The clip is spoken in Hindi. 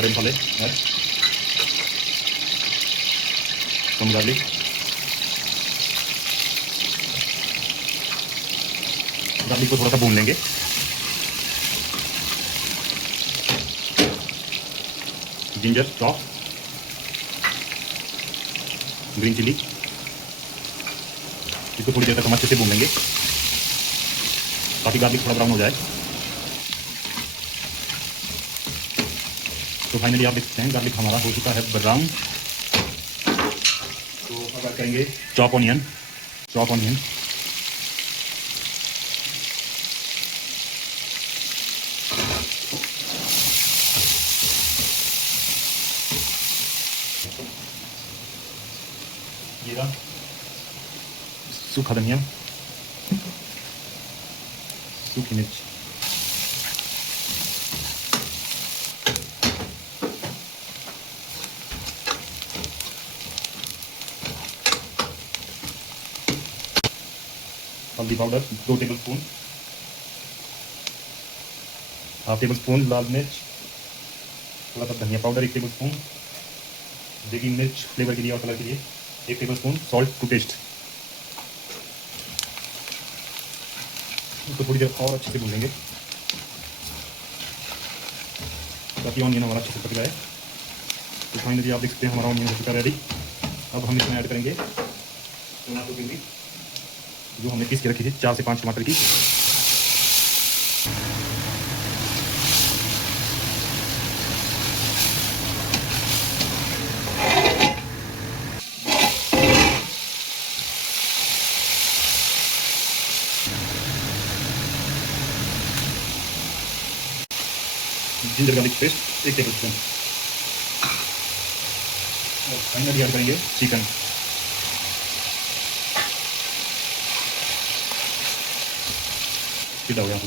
खड़े मसाले ऐड, कम गार्लिक, गार्लिक को थोड़ा सा भून लेंगे। जिंजर चॉप, ग्रीन चिली, इसको थोड़ी देर तक हम अच्छे से भून लेंगे ताकि गार्लिक थोड़ा ब्राउन हो जाए। तो फाइनली आप देख सकते हैं गार्लिक हमारा हो चुका है ब्राउन। तो अब ऐड करेंगे चॉप ऑनियन, चॉप ऑनियन, जीरा, सूखा धनिया, सूखी मिर्च, हल्दी powder 2 tablespoon, half tablespoon लाल मिर्च, थोड़ा सा धनिया पाउडर 1 टेबलस्पून, देगी मिर्च फ्लेवर के लिए और कलर के लिए 1 टेबलस्पून, सॉल्ट टू टेस्ट। इसको थोड़ी देर और अच्छे से भूनेंगे ताकि ऑनियन हमारा अच्छे से पक जाए। तो फाइनली आप देख सकते हैं हमारा ऑनियन हो चुका है रेडी। अब हम इसमें ऐड करेंगे टमाटो प्यूरी जो हमने पीस के रखी थी, 4 से 5 टमाटर की। जिंजर गार्लिक पेस्ट 1 टेबलस्पून और फाइनली ऐड करेंगे चिकन। हो गया।